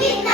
Bonita.